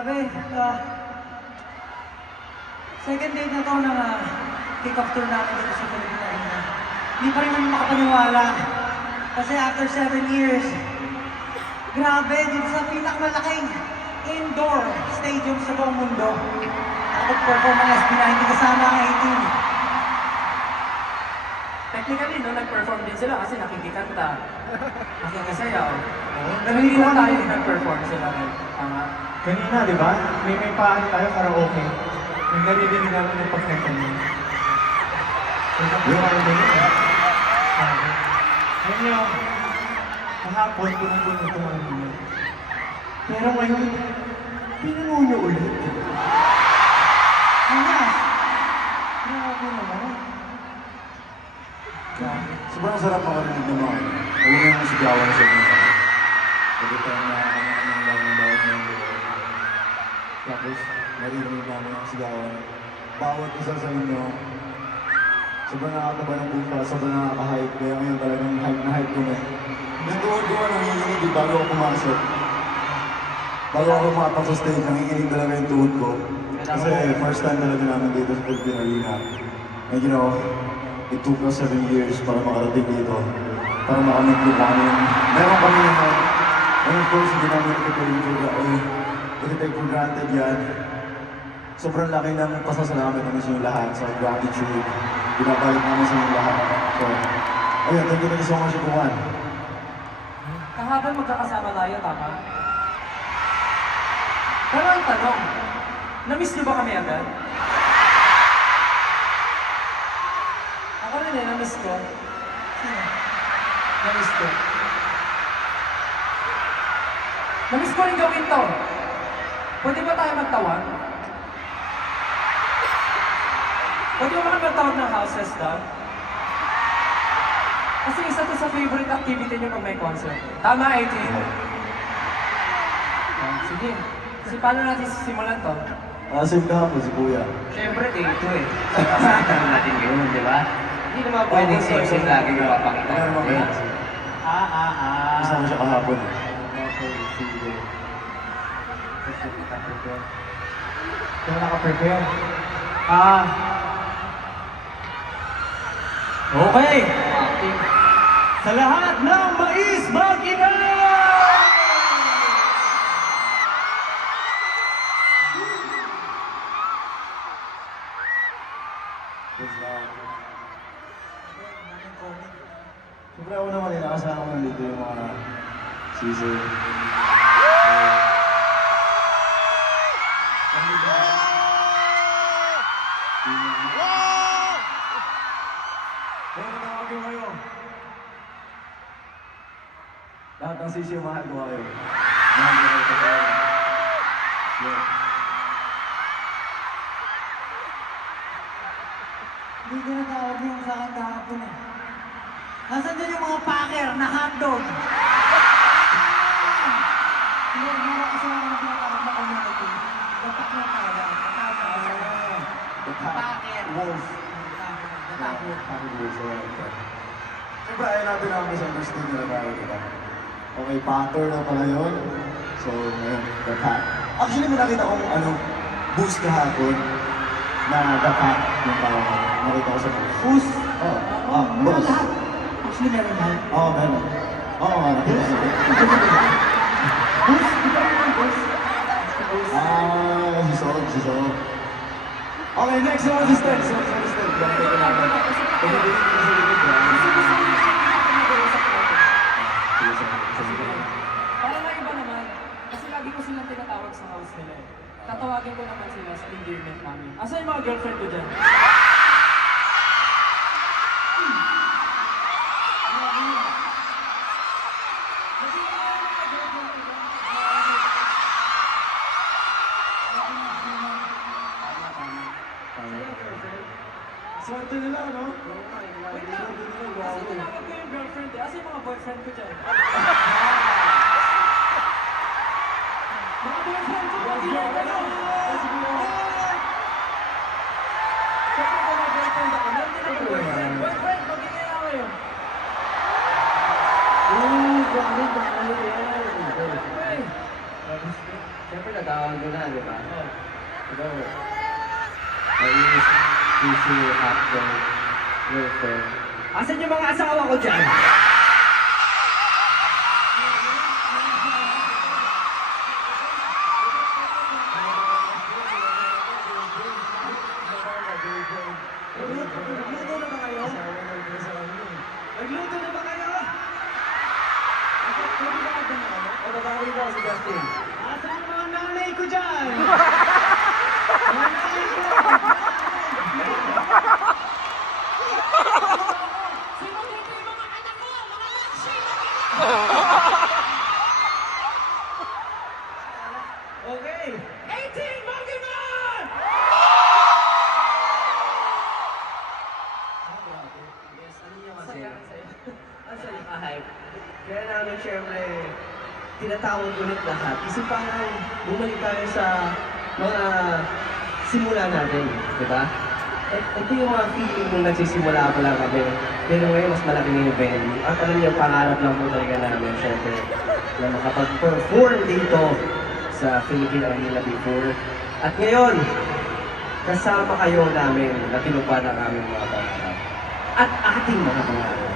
Grabe. Second date na to ng kick-off tour namin dito sa Philippine Arena. Hindi pa rin kami makapaniwala. Kasi after 7 years, grabe, dito sa pinakamalaking indoor stadium sa buong mundo. Nakapag-perform ang SB19 hindi kasama ang 18. Technically, no, nag-perform din sila kasi nakikikanta, nakikisayaw. Narinig Hindi ko lang tayo kanina. nag-perform sila. Tama. Kanina, di ba? May paano tayo, karaoke. Yung narinig namin yung pagkanta niyo. Yung ano din yun. Ayun nyo, kahapon, punong-puno itong ano niyo. Pero ngayon, pinuno nyo ulit. Anas, grabe naman. Sobrang sarap makarinig ng mga ano. Alam mo yung sigawan sa inyo. Pwede tayo na ng bawang ng buhay. Tapos, maririnig namin ang sigawan. Bawat isa sa inyo, sobrang nakakataba ng buka, sobrang nakaka-hype. Kaya ngayon talagang hype na hype kami. Nagtuwag ko nanginginig bago ako pumasok. Bago ako pumatak sa stage, nanginginig talaga yung tuhod ko. Kasi first time talaga namin dito sa Philippine Arena. And you know, it took us 7 years para makarating dito. Para makamit ko kung ano yung meron kami naman. And of course, hindi namin iti-take for granted yan. Sobrang laki ng pasasalamat namin sa inyo lahat, sa gratitude. Binabalik namin sa inyo lahat. So, ayun, thank you so much, Kuman. Kahapon magkakasama tayo, tama? Pero ang tanong, na-miss niyo ba kami agad? Ako rin na-miss ko. Sino? Na-miss ko. Na-miss ko rin gawin to. Pwede ba tayo magtawag? Pwede ba kami magtawag ng houses daw? Kasi isa to sa favorite activity niyo pag may concert. Tama, 18? Sige. Kasi paano natin sisimulan to? Same ka ako, si Kuya. Siyempre, dito eh. Kasama natin yun, di ba? Hindi naman pwedeng sexy lagi yung papakita Ano naman kaya? natin. Kasama siya kahapon. Okay, sige. Kaya naka-prepare. Okay! Okay. Sa lahat ng mais, mag-ina! Siyempre ako naman inaasahan ko nandito yung mga sisi. Kaya natawag ko kayo. Lahat ng sisi mahal ko kayo. Mahal ko kayo. Yeah. Hindi ko natawag niyo sa akin kahapon eh. Nasaan dyan yung mga packer na hotdog? Hindi, hindi mo kasi mga tinatawag na community. Dapat na talaga. Packer. Wolf. Dapat. Siyempre, ayaw natin ang misunderstood nila tayo, diba? Okay, pattern na pala yun. So, ngayon, the pack. Actually, may nakita kong boost kahapon na the pack yung parang nakita ko sa boost. Bus. Oo. Meron Boost. lahat. Actually, meron lahat. Oo, meron. Oo, nga, nakita ko. Bus? Di ba naman bus? Si Sol. Okay, next naman si Stel. Si Stel. Gantay ko natin. Pagdating ko sa likod, Para na iba naman. Kasi lagi ko silang tinatawag sa house nila eh. Tatawagin ko naman sila sa endearment namin. Asa yung mga girlfriend ko dyan? Swerte nila, no? Wait lang. Kasi tinawag ko yung girlfriend eh. Asa yung mga boyfriend ko dyan? Mga boyfriend ko, pag ginagano! Siyempre kung mga boyfriend ako, meron din ako boyfriend. Boyfriend, pag ginagawa kayo. Grabe, grabe yan. Uy, Siyempre natawag ko na, di ba? Oh. Ito, nainis, busy, actor, girlfriend. Asan yung mga asawa ko dyan? Nagluto na ba kayo? Nagluto na ba kayo? O, babawi daw si Justin. Asan yung mga nanay ko dyan? Mga nanay ko! Sino dito yung mga anak ko? Mga Maxi! Okay. 18, Pokemon! Yes, ano niyo kasi? Ang saya ka-hype. Kaya namin syempre, tinatawag ulit lahat. Kasi parang bumalik tayo sa mga simula natin, di ba? Ito yung mga feeling nung nagsisimula pa lang kami. Pero ngayon, mas malaki na yung venue. At alam niyo, pangarap lang po talaga namin, syempre, na makapag-perform dito sa Philippine Arena before. At ngayon, kasama kayo namin na tinupad ang aming mga pangarap. At ating mga pangarap.